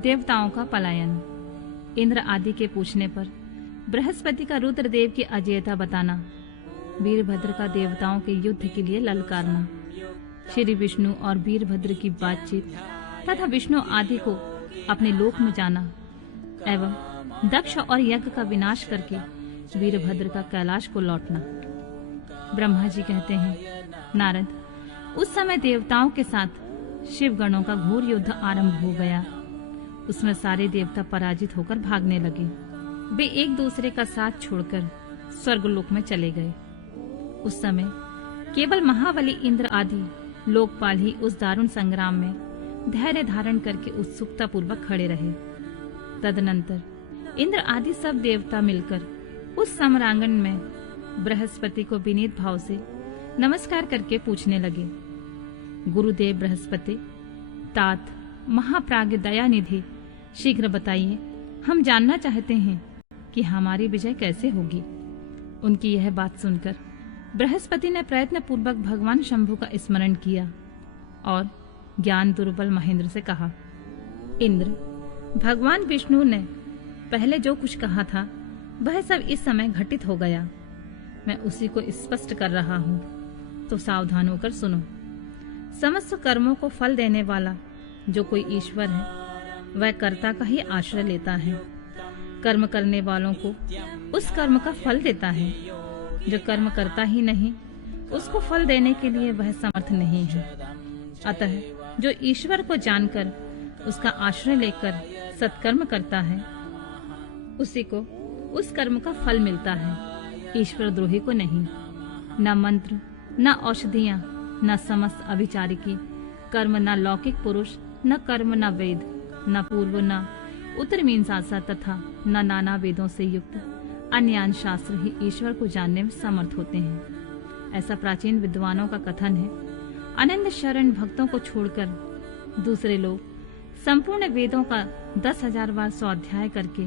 देवताओं का पलायन। इंद्र आदि के पूछने पर बृहस्पति का रुद्रदेव की अजेयता बताना, वीरभद्र का देवताओं के युद्ध के लिए ललकारना, श्री विष्णु और वीरभद्र की बातचीत तथा विष्णु आदि को अपने लोक में जाना एवं दक्ष और यज्ञ का विनाश करके वीरभद्र का कैलाश को लौटना। ब्रह्मा जी कहते हैं, नारद, उस समय देवताओं के साथ शिव गणों का घोर युद्ध आरंभ हो गया। उसमें सारे देवता पराजित होकर भागने लगे। वे एक दूसरे का साथ छोड़कर स्वर्गलोक में चले गए। उस समय केवल महाबली इंद्र आदि लोकपाल ही उस दारुण संग्राम में धैर्य धारण करके उत्सुकता पूर्वक खड़े रहे। तदनंतर इंद्र आदि सब देवता मिलकर उस समरांगण में बृहस्पति को विनीत भाव से नमस्कार करके पूछने लगे, गुरुदेव बृहस्पति, तात महाप्राज्ञ दयानिधि, शीघ्र बताइए, हम जानना चाहते हैं कि हमारी विजय कैसे होगी। उनकी यह बात सुनकर बृहस्पति ने प्रयत्न पूर्वक भगवान शंभु का स्मरण किया और ज्ञान दुर्बल महेंद्र से कहा, इंद्र, भगवान विष्णु ने पहले जो कुछ कहा था वह सब इस समय घटित हो गया। मैं उसी को स्पष्ट कर रहा हूँ, तो सावधान होकर सुनो। समस्त कर्मों को फल देने वाला जो कोई ईश्वर है वह कर्ता का ही आश्रय लेता है। कर्म करने वालों को उस कर्म का फल देता है। जो कर्म करता ही नहीं उसको फल देने के लिए वह समर्थ नहीं है। अतः जो ईश्वर को जानकर उसका आश्रय लेकर सत्कर्म करता है उसी को उस कर्म का फल मिलता है, ईश्वर द्रोही को नहीं। न मंत्र, न औषधियां, न समस्त अभिचारिकी कर्म, न लौकिक पुरुष, न कर्म, न वेद, न पूर्व, न उत्तर मीमांसा तथा न नाना वेदों से युक्त अन्य शास्त्र ही ईश्वर को जानने में समर्थ होते हैं। ऐसा प्राचीन विद्वानों का कथन है। अनंत शरण भक्तों को छोड़कर दूसरे लोग संपूर्ण वेदों का 10,000 बार स्वाध्याय करके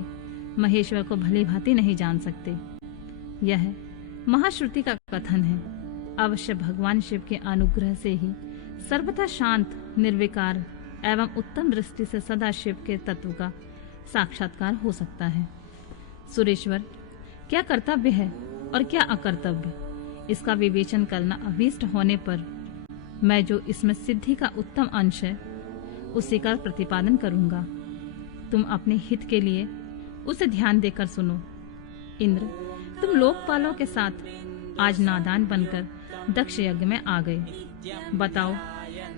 महेश्वर को भली भांति नहीं जान सकते। यह महाश्रुति का कथन है। अवश्य भगवान शिव के अनुग्रह से ही सर्वथा शांत, निर्विकार एवं उत्तम दृष्टि से सदा शिव के तत्व का साक्षात्कार हो सकता है। सुरेश्वर, क्या कर्तव्य है और क्या अकर्तव्य, इसका विवेचन करना अभीष्ट होने पर मैं जो इसमें सिद्धि का उत्तम अंश है उसी का प्रतिपादन करूंगा। तुम अपने हित के लिए उसे ध्यान देकर सुनो। इंद्र, तुम लोकपालों के साथ आज नादान बनकर दक्ष यज्ञ में आ गए। बताओ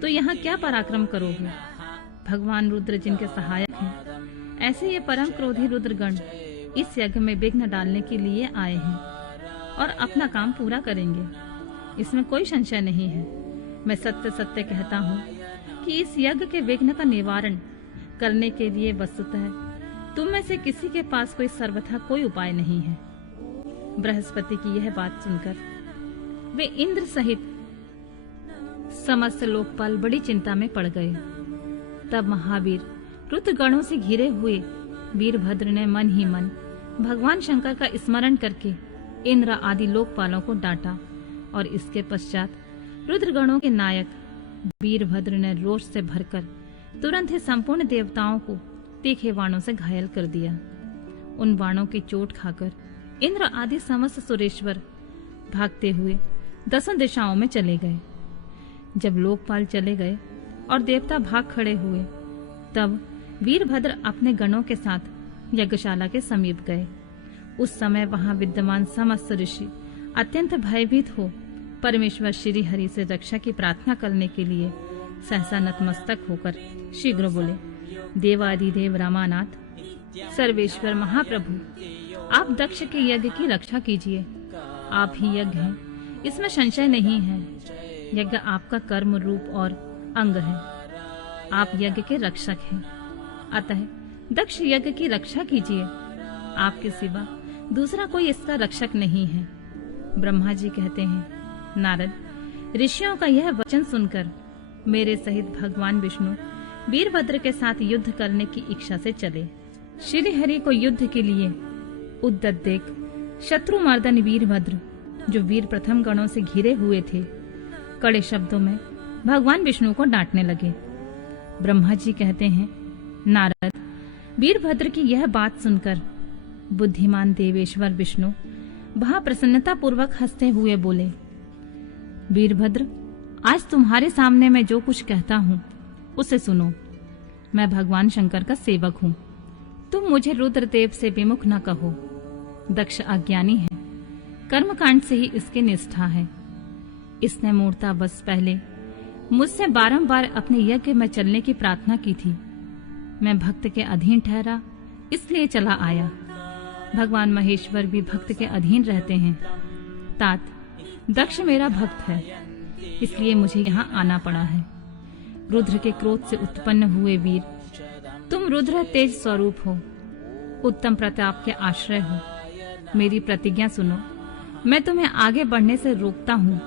तो यहाँ क्या पराक्रम करोगे। भगवान रुद्र जिनके सहायक हैं, ऐसे ये परम क्रोधी रुद्रगण इस यज्ञ में विघ्न डालने के लिए आए हैं और अपना काम पूरा करेंगे, इसमें कोई संशय नहीं है। मैं सत्य सत्य कहता हूँ कि इस यज्ञ के विघ्न का निवारण करने के लिए वस्तुतः तुम में से किसी के पास कोई सर्वथा कोई उपाय नहीं है। बृहस्पति की यह बात सुनकर वे इंद्र सहित समस्त लोकपाल बड़ी चिंता में पड़ गए। तब महावीर रुद्रगणों से घिरे हुए वीरभद्र ने मन ही मन भगवान शंकर का स्मरण करके इंद्र आदि लोकपालों को डांटा और इसके पश्चात रुद्रगणों के नायक वीरभद्र ने रोष से भरकर तुरंत ही संपूर्ण देवताओं को तीखे बाणों से घायल कर दिया। उन बाणों की चोट खाकर इंद्र आदि समस्त सुरेश्वर भागते हुए 10 दिशाओं में चले गए। जब लोकपाल चले गए और देवता भाग खड़े हुए, तब वीरभद्र अपने गणों के साथ यज्ञशाला के समीप गए। उस समय वहां विद्यमान समस्त ऋषि अत्यंत भयभीत हो परमेश्वर श्री हरि से रक्षा की प्रार्थना करने के लिए सहसा नतमस्तक होकर शीघ्र बोले, देवादिदेव रामानाथ, सर्वेश्वर महाप्रभु, आप दक्ष के यज्ञ की रक्षा कीजिए। आप ही यज्ञ हैं, इसमें संशय नहीं है। यज्ञ आपका कर्म रूप और अंग है। आप यज्ञ के रक्षक हैं, अतः दक्ष यज्ञ की रक्षा कीजिए। आपके सिवा दूसरा कोई इसका रक्षक नहीं है। ब्रह्मा जी कहते हैं, नारद, ऋषियों का यह वचन सुनकर मेरे सहित भगवान विष्णु वीरभद्र के साथ युद्ध करने की इच्छा से चले। श्री हरि को युद्ध के लिए उद्यत देख शत्रु मर्दन वीरभद्र, जो वीर प्रथम गणों से घिरे हुए थे, कड़े शब्दों में भगवान विष्णु को डांटने लगे। ब्रह्मा जी कहते हैं, नारद, वीरभद्र की यह बात सुनकर बुद्धिमान देवेश्वर विष्णु वहां प्रसन्नता पूर्वक हंसते हुए बोले, वीरभद्र, आज तुम्हारे सामने मैं जो कुछ कहता हूं उसे सुनो। मैं भगवान शंकर का सेवक हूं। तुम मुझे रुद्रदेव से विमुख न कहो। दक्ष अज्ञानी है, कर्मकांड से ही इसकी निष्ठा है। इसने मूर्ता बस पहले मुझसे बारंबार अपने यज्ञ में चलने की प्रार्थना की थी। मैं भक्त के अधीन ठहरा, इसलिए चला आया। भगवान महेश्वर भी भक्त के अधीन रहते हैं। तात, दक्ष मेरा भक्त है, इसलिए मुझे यहाँ आना पड़ा है। रुद्र के क्रोध से उत्पन्न हुए वीर, तुम रुद्र तेज स्वरूप हो, उत्तम प्रताप के आश्रय हो। मेरी प्रतिज्ञा सुनो। मैं तुम्हें आगे बढ़ने से रोकता हूँ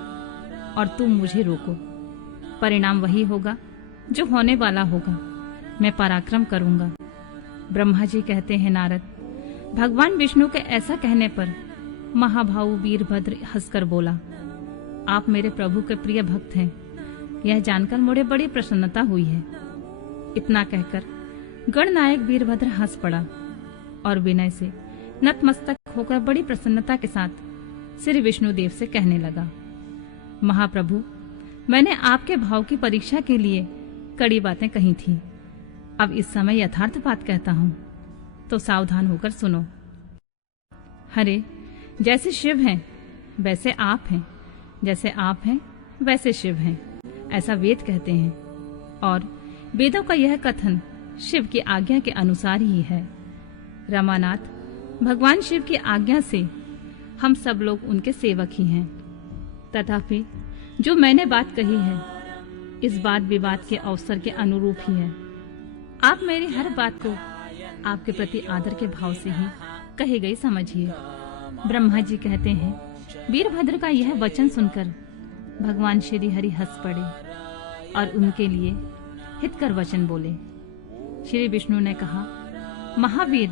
और तुम मुझे रोको। परिणाम वही होगा जो होने वाला होगा। मैं पराक्रम करूंगा। ब्रह्मा जी कहते हैं, नारद, भगवान विष्णु के ऐसा कहने पर महाभाऊ वीरभद्र हंसकर बोला, आप मेरे प्रभु के प्रिय भक्त हैं। यह जानकर मुझे बड़ी प्रसन्नता हुई है। इतना कहकर गणनायक वीरभद्र हंस पड़ा और विनय से नतमस्तक होकर बड़ी प्रसन्नता के साथ श्री विष्णुदेव से कहने लगा, महाप्रभु, मैंने आपके भाव की परीक्षा के लिए कड़ी बातें कही थी। अब इस समय यथार्थ बात कहता हूं, तो सावधान होकर सुनो। हरे, जैसे शिव हैं वैसे आप हैं, जैसे आप हैं वैसे शिव हैं, ऐसा वेद कहते हैं। और वेदों का यह कथन शिव की आज्ञा के अनुसार ही है। रमानाथ, भगवान शिव की आज्ञा से हम सब लोग उनके सेवक ही हैं। तथापि जो मैंने बात कही है, इस बात विवाद के अवसर के अनुरूप ही है। आप मेरी हर बात को आपके प्रति आदर के भाव से ही कही गई समझिए। ब्रह्मा जी कहते हैं, वीरभद्र का यह वचन सुनकर भगवान श्री हरि हंस पड़े और उनके लिए हितकर वचन बोले। श्री विष्णु ने कहा, महावीर,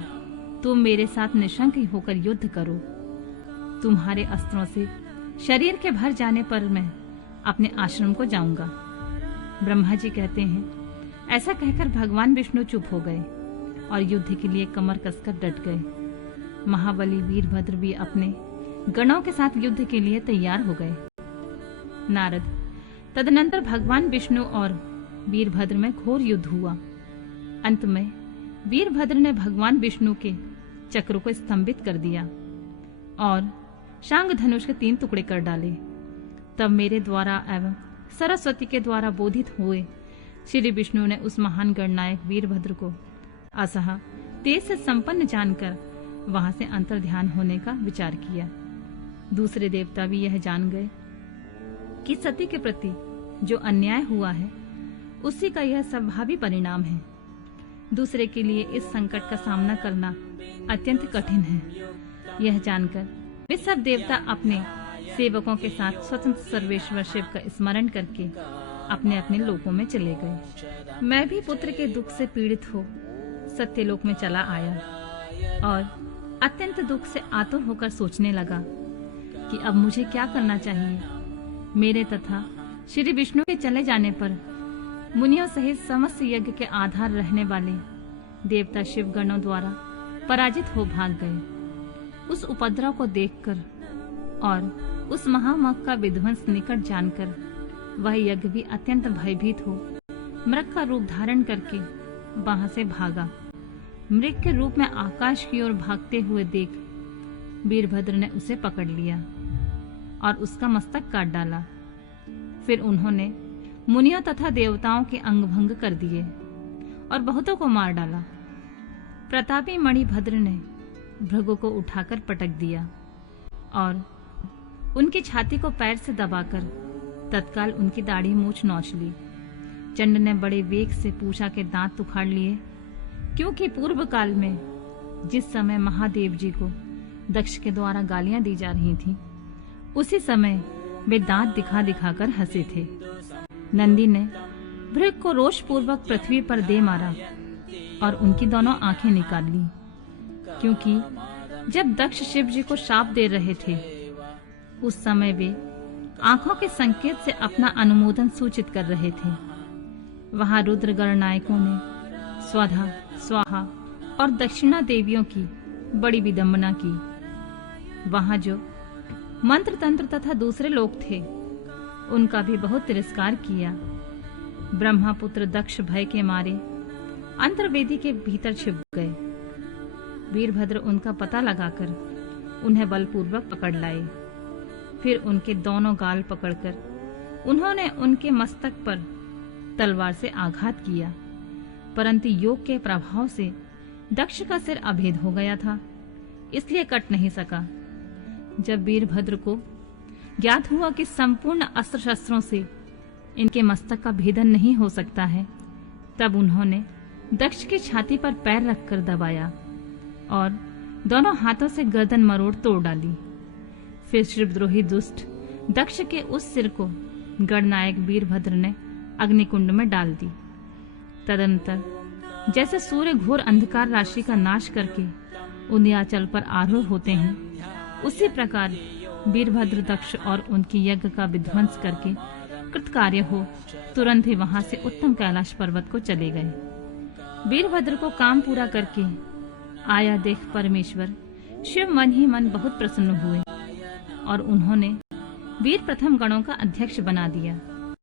तुम मेरे साथ निशंक होकर युद्ध करो। तुम्हारे अस्त्रों से शरीर के भर जाने पर मैं अपने आश्रम को जाऊंगा। ब्रह्मा जी कहते हैं, ऐसा कहकर भगवान विष्णु चुप हो गए और युद्ध के लिए कमर कसकर डट गए। महाबली वीरभद्र भी अपने गणों के साथ युद्ध के लिए तैयार हो गए। नारद, तदनंतर भगवान विष्णु और वीरभद्र में घोर युद्ध हुआ। अंत में वीरभद्र ने भगवान विष्णु के चक्र को स्तंभित कर दिया और शांग धनुष के 3 टुकड़े कर डाले। तब मेरे द्वारा एवं सरस्वती के द्वारा बोधित हुए श्री विष्णु ने उस महान गणनायक वीरभद्र को असह तेज से संपन्न जानकर वहां से अंतर्ध्यान होने का विचार किया। दूसरे देवता भी यह जान गए कि सती के प्रति जो अन्याय हुआ है उसी का यह संभावी परिणाम है। दूसरे के लिए इस संकट का सामना करना अत्यंत कठिन है। यह जानकर वे सब देवता अपने सेवकों के साथ स्वतंत्र सर्वेश्वर शिव का स्मरण करके अपने अपने लोकों में चले गए। मैं भी पुत्र के दुख से पीड़ित हो सत्यलोक में चला आया और अत्यंत दुख से आतुर होकर सोचने लगा कि अब मुझे क्या करना चाहिए। मेरे तथा श्री विष्णु के चले जाने पर मुनियों सहित समस्त यज्ञ के आधार रहने वाले देवता शिव गणों द्वारा पराजित हो भाग गए। उस उपद्रव को देखकर और उस महामग का विध्वंस निकट जानकर वह यज्ञ भी अत्यंत भयभीत हो मृग का रूप धारण करके वहां से भागा। मृग के रूप में आकाश की ओर भागते हुए देख वीरभद्र ने उसे पकड़ लिया और उसका मस्तक काट डाला। फिर उन्होंने मुनियों तथा देवताओं के अंग भंग कर दिए और बहुतों को मार डाला। प्रतापी मणिभद्र ने भृगु को उठाकर पटक दिया और उनकी छाती को पैर से दबाकर तत्काल उनकी दाढ़ी मूछ नोच ली। चंड ने बड़े वेग से पूछा के दांत उखाड़ लिए, क्योंकि पूर्व काल में जिस समय महादेव जी को दक्ष के द्वारा गालियां दी जा रही थीं, उसी समय वे दांत दिखा दिखाकर हंसे थे। नंदी ने भृग को रोष पूर्वक पृथ्वी पर दे मारा और उनकी दोनों आंखें निकाल ली, क्योंकि जब दक्ष शिव जी को शाप दे रहे थे उस समय वे आंखों के संकेत से अपना अनुमोदन सूचित कर रहे थे। वहां रुद्र गणनायकों ने स्वधा, स्वाहा और दक्षिणा देवियों की बड़ी विडंबना की। वहां जो मंत्र तंत्र तथा दूसरे लोग थे उनका भी बहुत तिरस्कार किया। ब्रह्मापुत्र दक्ष भय के मारे अंतर्वेदी के भीतर छिप गए। वीरभद्र उनका पता लगाकर उन्हें बलपूर्वक पकड़ लाए। फिर उनके दोनों गाल पकड़कर उन्होंने उनके मस्तक पर तलवार से आघात किया, परंतु योग के प्रभाव से दक्ष का सिर अभेद हो गया था, इसलिए कट नहीं सका। जब वीरभद्र को ज्ञात हुआ कि संपूर्ण अस्त्र शस्त्रों से इनके मस्तक का भेदन नहीं हो सकता है, तब उन्होंने दक्ष की छाती पर पैर रखकर दबाया और दोनों हाथों से गर्दन मरोड़ तोड़ डाली। फिर शिवद्रोही दुष्ट दक्ष के उस सिर को गणनायक वीरभद्र ने अग्निकुंड में डाल दी। तदंतर जैसे सूर्य घोर अंधकार राशि का नाश करके उन्याचल पर आरूढ़ होते हैं, उसी प्रकार वीरभद्र दक्ष और उनकी यज्ञ का विध्वंस करके कृतकार्य हो तुरंत ही वहां से उत्तम कैलाश पर्वत को चले गए। वीरभद्र को काम पूरा करके आया देख परमेश्वर शिव मन ही मन बहुत प्रसन्न हुए और उन्होंने वीर प्रथम गणों का अध्यक्ष बना दिया।